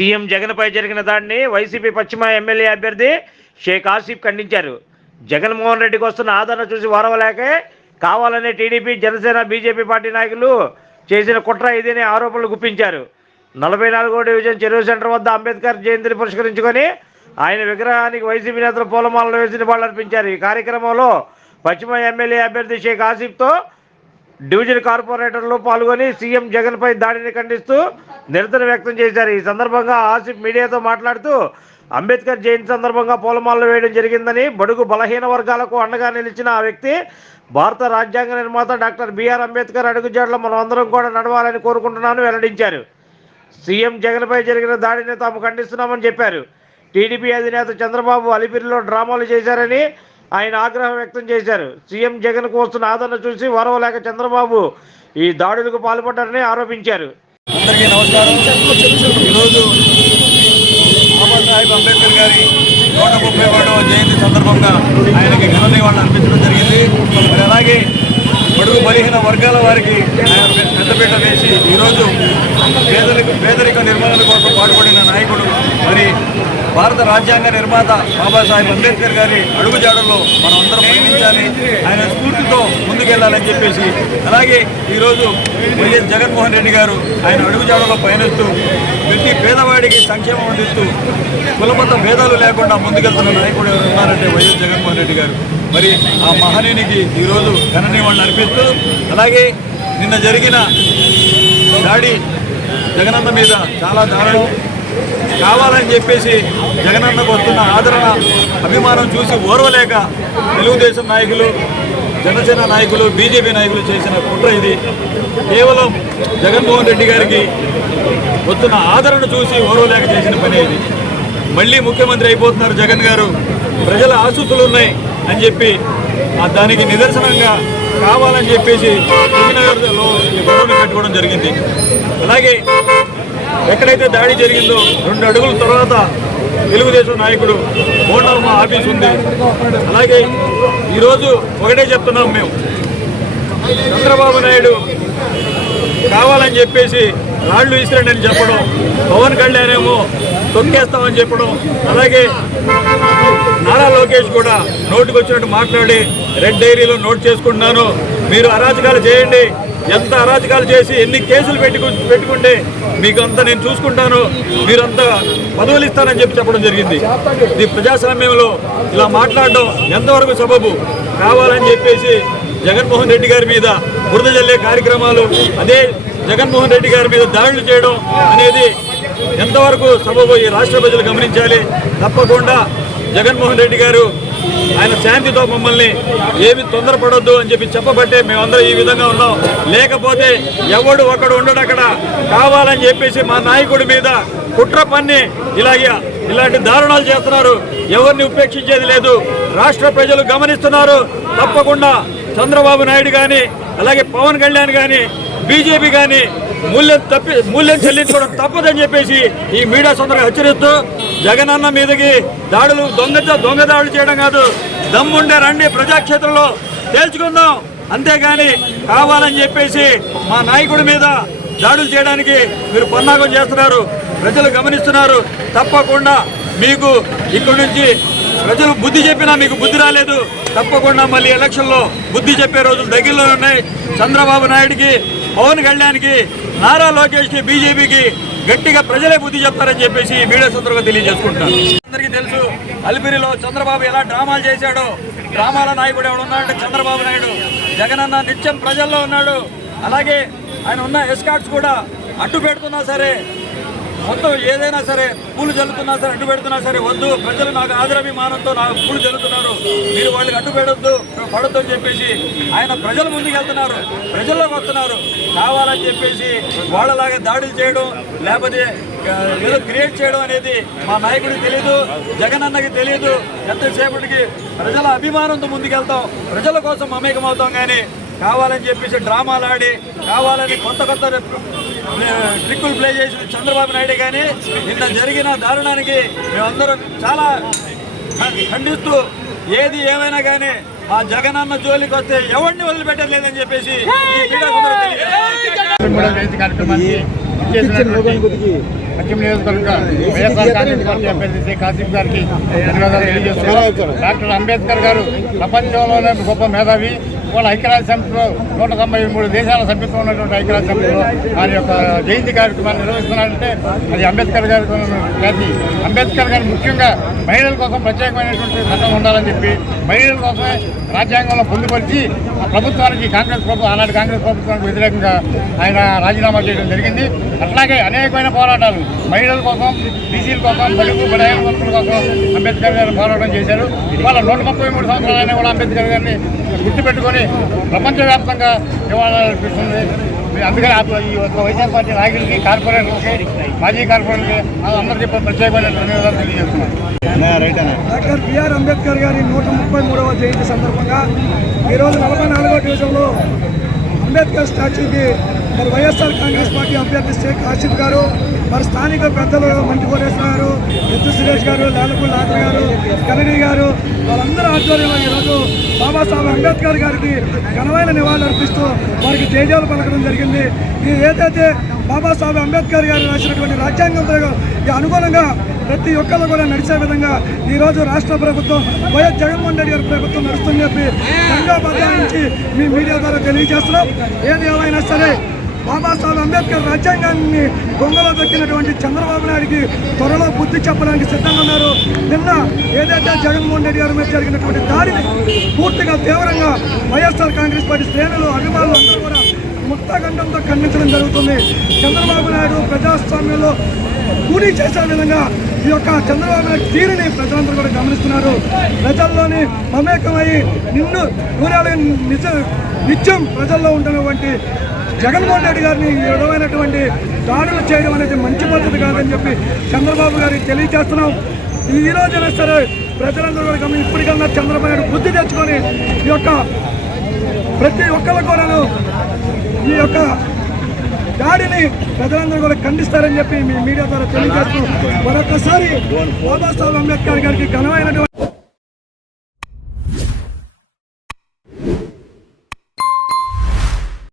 CM జగన్పై జరిగిన దాడిని వైసీపీ పశ్చిమ ఎమ్మెల్యే అభ్యర్థి షేక్ ఆసిఫ్ ఖండించారు. జగన్మోహన్ రెడ్డికి వస్తున్న ఆదరణ చూసి వారవలేకే కావాలనే టీడీపీ, జనసేన, బీజేపీ పార్టీ నాయకులు చేసిన కుట్ర ఇదని ఆరోపణలు గుప్పించారు. 44వ డివిజన్ చెరువు సెంటర్ వద్ద అంబేద్కర్ జయంతిని పురస్కరించుకొని ఆయన విగ్రహానికి వైసీపీ నేతలు పూలమాలలు వేసి నివాళులర్పించారు. ఈ కార్యక్రమంలో పశ్చిమ ఎమ్మెల్యే అభ్యర్థి షేక్ ఆసిఫ్తో డివిజన్ కార్పొరేటర్లు పాల్గొని సీఎం జగన్పై దాడిని ఖండిస్తూ నిరసన వ్యక్తం చేశారు. ఈ సందర్భంగా ఆసిఫ్ మీడియాతో మాట్లాడుతూ అంబేద్కర్ జయంతి సందర్భంగా పూలమాలలు వేయడం జరిగిందని, బడుగు బలహీన వర్గాలకు అండగా నిలిచిన ఆ వ్యక్తి భారత రాజ్యాంగ నిర్మాత డాక్టర్ బిఆర్ అంబేద్కర్ అడుగుజాడలో మనం అందరం కూడా నడవాలని కోరుకుంటున్నాను వెల్లడించారు. సీఎం జగన్పై జరిగిన దాడిని తాము ఖండిస్తున్నామని చెప్పారు. టీడీపీ అధినేత చంద్రబాబు అలిపిరిలో డ్రామాలు చేశారని ఆయన ఆగ్రహం వ్యక్తం చేశారు. సీఎం జగన్కు వస్తున్న ఆదరణ చూసి వరవలేక చంద్రబాబు ఈ దాడులకు పాల్పడ్డారని ఆరోపించారు. అందరికీ నమస్కారం. ఈరోజు బాబాసాహెబ్ అంబేద్కర్ గారి 131వ జయంతి సందర్భంగా ఆయనకి ఘన నివాళులు అర్పించడం జరిగింది. మరి అలాగే బడుగు బలహీన వర్గాల వారికి ఆయన పెద్దపీట వేసి ఈరోజు పేదరిక నిర్మూలన కోసం పాటుపడిన నాయకుడు, మరి భారత రాజ్యాంగ నిర్మాత బాబాసాహెబ్ అంబేద్కర్ గారి అడుగుజాడల్లో మనం అందరం పయనించాలి, ఆయన స్ఫూర్తితో ముందుకెళ్లాలని చెప్పేసి, అలాగే ఈరోజు వైఎస్ జగన్మోహన్ రెడ్డి గారు ఆయన అడుగుజాడల్లో పయనిస్తూ ప్రతి పేదవాడికి సంక్షేమం అందిస్తూ కులమత భేదాలు లేకుండా ముందుకెళ్తున్న నాయకుడు ఎవరు ఉన్నారంటే వైఎస్ జగన్మోహన్ రెడ్డి గారు. మరి ఆ మహనీయునికి ఈరోజు ఘన నివాళులు అర్పిస్తూ, అలాగే నిన్న జరిగిన దాడి జగనన్న మీద చాలా దారుణం, కావాలని చెప్పేసి జగనన్నకు వస్తున్న ఆదరణ, అభిమానం చూసి ఓర్వలేక తెలుగుదేశం నాయకులు, జనసేన నాయకులు, బీజేపీ నాయకులు చేసిన కుట్ర ఇది. కేవలం జగన్మోహన్ రెడ్డి గారికి వస్తున్న ఆదరణ చూసి ఓర్వలేక చేసిన పని ఇది. మళ్ళీ ముఖ్యమంత్రి అయిపోతున్నారు జగన్ గారు, ప్రజల ఆశీస్సులు ఉన్నాయి అని చెప్పి దానికి నిదర్శనంగా కావాలని చెప్పేసి శ్రీనగర్లో ఈ గొడవను పెట్టుకోవడం జరిగింది. అలాగే ఎక్కడైతే దాడి జరిగిందో 2 అడుగుల తర్వాత తెలుగుదేశం నాయకుడు బోండామ్మ ఆఫీస్ ఉంది. అలాగే ఈరోజు ఒకటే చెప్తున్నాం మేము, చంద్రబాబు నాయుడు కావాలని చెప్పేసి రాళ్లు ఇసిరండి అని చెప్పడం, పవన్ కళ్యాణ్ ఏమో తొక్కేస్తామని చెప్పడం, అలాగే నారా లోకేష్ కూడా నోటుకు వచ్చినట్టు మాట్లాడి రెడ్ డైరీలో నోట్ చేసుకుంటున్నాను, మీరు అరాచకాలు చేయండి, ఎంత అరాచకాలు చేసి ఎన్ని కేసులు పెట్టుకుంటే మీకు అంతా నేను చూసుకుంటాను, మీరంతా పదవులు ఇస్తానని చెప్పడం జరిగింది. ఇది ప్రజాస్వామ్యంలో ఇలా మాట్లాడడం ఎంతవరకు సబబు? కావాలని చెప్పేసి జగన్మోహన్ రెడ్డి గారి మీద బురద జల్లే కార్యక్రమాలు, అదే జగన్మోహన్ రెడ్డి గారి మీద దాడులు చేయడం అనేది ఎంతవరకు సబబు ఈ రాష్ట్ర ప్రజలు గమనించాలి. తప్పకుండా జగన్మోహన్ రెడ్డి గారు ఆయన శాంతితో మమ్మల్ని ఏమి తొందరపడొద్దు అని చెప్పి చెప్పబట్టే మేమందరం ఈ విధంగా ఉన్నాం. లేకపోతే ఎవడు ఒకడు ఉండడు అక్కడ. కావాలని చెప్పేసి మా నాయకుడి మీద కుట్ర పన్ని ఇలాంటి దారుణాలు చేస్తున్నారు. ఎవరిని ఉపేక్షించేది లేదు. రాష్ట్ర ప్రజలు గమనిస్తున్నారు. తప్పకుండా చంద్రబాబు నాయుడు కానీ, అలాగే పవన్ కళ్యాణ్ కానీ, బీజేపీ కానీ మూల్యం చెల్లించుకోవడం తప్పదని చెప్పేసి ఈ మీడియా సోదరులు హెచ్చరిస్తూ, జగనన్న మీదకి దాడులు దొంగ దాడులు చేయడం కాదు, దమ్ముండే రండి ప్రజాక్షేత్రంలో తేల్చుకుందాం. అంతేగాని కావాలని చెప్పేసి మా నాయకుడి మీద దాడులు చేయడానికి మీరు పన్నాగం చేస్తున్నారు. ప్రజలు గమనిస్తున్నారు. తప్పకుండా మీకు ఇక్కడి నుంచి ప్రజలు బుద్ధి చెప్పినా మీకు బుద్ధి రాలేదు. తప్పకుండా మళ్ళీ ఎలక్షన్లో బుద్ధి చెప్పే రోజులు దగ్గరలో ఉన్నాయి. చంద్రబాబు నాయుడికి, పవన్ కళ్యాణ్కి, నారా లోకేష్కి, బీజేపీకి గట్టిగా ప్రజలే బుద్ధి చెప్తారని చెప్పేసి మీడియా సోదరులుగా తెలియజేసుకుంటాను. అందరికీ తెలుసు అలిపిరిలో చంద్రబాబు ఎలా డ్రామాలు చేశాడో. డ్రామాల నాయకుడు ఎవడున్నాడంటే చంద్రబాబు నాయుడు. జగనన్న నిత్యం ప్రజల్లో ఉన్నాడు. అలాగే ఆయన ఉన్న ఎస్కార్ట్స్ కూడా అడ్డు పెడుతున్నా సరే, మొత్తం ఏదైనా సరే, పూలు జల్లుతున్నా సరే, అడ్డు పెడుతున్నా సరే, వద్దు, ప్రజలు నాకు ఆదరాభిమానంతో నాకు పూలు జల్లుతున్నారు, మీరు వాళ్ళకి అడ్డు పడొద్దు అని చెప్పేసి ఆయన ప్రజల ముందుకు వెళ్తున్నారు, ప్రజల్లోకి వస్తున్నారు. కావాలని చెప్పేసి వాళ్ళలాగా దాడులు చేయడం, లేకపోతే ఏదో క్రియేట్ చేయడం అనేది మా నాయకుడికి తెలియదు, జగనన్నకి తెలియదు. ఎంతసేపటికి ప్రజల అభిమానంతో ముందుకెళ్తాం, ప్రజల కోసం మమేకమవుతాం. కానీ కావాలని చెప్పేసి డ్రామాలు ఆడి, కావాలని కొత్త ట్రిక్కులు ప్లే చేసిన చంద్రబాబు నాయుడు కానీ నిన్న జరిగిన దారుణానికి మేమందరం చాలా ఖండిస్తూ, ఏది ఏమైనా కానీ మా జగనన్న జోలికి వస్తే ఎవరిని వదిలిపెట్టలేదని చెప్పేసి ఈ పశ్చిమ నియోజకవర్గ వైఎస్ఆర్ కాంగ్రెస్ పార్టీ అభ్యర్థి షేక్ ఆసిఫ్ గారికి ధన్యవాదాలు తెలియజేస్తున్నారు. డాక్టర్ అంబేద్కర్ గారు ప్రపంచంలోనే గొప్ప మేధావి. వాళ్ళ ఐక్యరాజ్య సమితిలో 193 దేశాల సభ్యత్వం ఉన్నటువంటి ఐక్యరాజ్య సమితిలో ఆయన యొక్క జయంతి కార్యక్రమాన్ని నిర్వహిస్తున్నారంటే అది అంబేద్కర్ గారి ఖ్యాతి. అంబేద్కర్ గారు ముఖ్యంగా మహిళల కోసం ప్రత్యేకమైనటువంటి చట్టం ఉండాలని చెప్పి మహిళల కోసమే రాజ్యాంగంలో పొందుపరిచి ఆ ప్రభుత్వానికి ఆనాటి కాంగ్రెస్ ప్రభుత్వానికి వ్యతిరేకంగా ఆయన రాజీనామా చేయడం జరిగింది. అట్లాగే అనేకమైన పోరాటాలు మహిళల కోసం, బీసీల కోసం, బడుగు బలహీన వర్గాల కోసం అంబేద్కర్ గారు పోరాటం చేశారు. ఇవాళ 133 సంవత్సరాలైనా కూడా అంబేద్కర్ గారిని గుర్తుపెట్టుకొని ప్రపంచవ్యాప్తంగా ఇవాళ అనిపిస్తుంది. అందుకని ఈ వైఎస్ఆర్ పార్టీ నాయకులకి, కార్పొరేటర్లకి, మాజీ కార్పొరేటర్లకి అందరికీ ప్రత్యేకమైన ధన్యవాదాలు తెలియజేస్తున్నాను. డాక్టర్ బిఆర్ అంబేద్కర్ గారి 133వ జయంతి సందర్భంగా ఈరోజు 44వ డివిజన్లో అంబేద్కర్ స్టాచ్యూకి మరి వైఎస్ఆర్ కాంగ్రెస్ పార్టీ అభ్యర్థి షేక్ ఆసిఫ్ గారు, మరి స్థానిక పెద్దలు మంటి కోటేశ్వర గారు, ఎత్తు సురేష్ గారు, లాలపూడి లాత్ర గారు, కన్నడి గారు, వాళ్ళందరూ ఆధ్వర్యంలో ఈరోజు బాబాసాహెబ్ అంబేద్కర్ గారికి ఘనమైన నివాళులు అర్పిస్తూ వారికి జయజాలు పలకడం జరిగింది. ఇది ఏదైతే బాబాసాహెబ్ అంబేద్కర్ గారు రాసినటువంటి రాజ్యాంగంతో అనుగుణంగా ప్రతి ఒక్కరు కూడా నడిచే విధంగా ఈరోజు రాష్ట్ర ప్రభుత్వం వైఎస్ జగన్మోహన్ రెడ్డి గారి ప్రభుత్వం నడుస్తుందని చెప్పి సంఘాబద్ధానికి మీ మీడియా ద్వారా తెలియజేస్తున్నాం. ఏది ఏమైనా సరే బాబాసాహెబ్ అంబేద్కర్ రాజ్యాంగాన్ని దొంగలో దొక్కినటువంటి చంద్రబాబు నాయుడికి త్వరలో బుద్ధి చెప్పడానికి సిద్ధంగా ఉన్నారు. నిన్న ఏదైతే జగన్మోహన్ రెడ్డి గారి మీద జరిగినటువంటి దాడిని పూర్తిగా తీవ్రంగా వైఎస్ఆర్ కాంగ్రెస్ పార్టీ శ్రేణులు, అభిమానులు అందరూ కూడా ముక్తఖండంతో ఖండించడం జరుగుతుంది. చంద్రబాబు నాయుడు ప్రజాస్వామ్యంలో కూలీ చేసే విధంగా ఈ యొక్క చంద్రబాబు నాయుడు తీరుని ప్రజలందరూ కూడా గమనిస్తున్నారు. ప్రజల్లోని మమేకమై నిత్యం ప్రజల్లో ఉంటున్నటువంటి జగన్మోహన్ రెడ్డి గారిని ఈ విధమైనటువంటి దాడులు చేయడం అనేది మంచి పద్ధతి కాదని చెప్పి చంద్రబాబు గారికి తెలియజేస్తున్నాం. ఈ రోజైనా సరే ప్రజలందరూ కూడా ఇప్పటికన్నా చంద్రబాబు నాయుడు బుద్ధి తెచ్చుకొని ఈ యొక్క ప్రతి ఒక్కరు కూడాను ఈ యొక్క దాడిని ప్రజలందరూ కూడా ఖండిస్తారని చెప్పి మీ మీడియా ద్వారా తెలియజేస్తూ మరొకసారి బాబాసాహెబ్ అంబేద్కర్ గారికి ఘనమైనటువంటి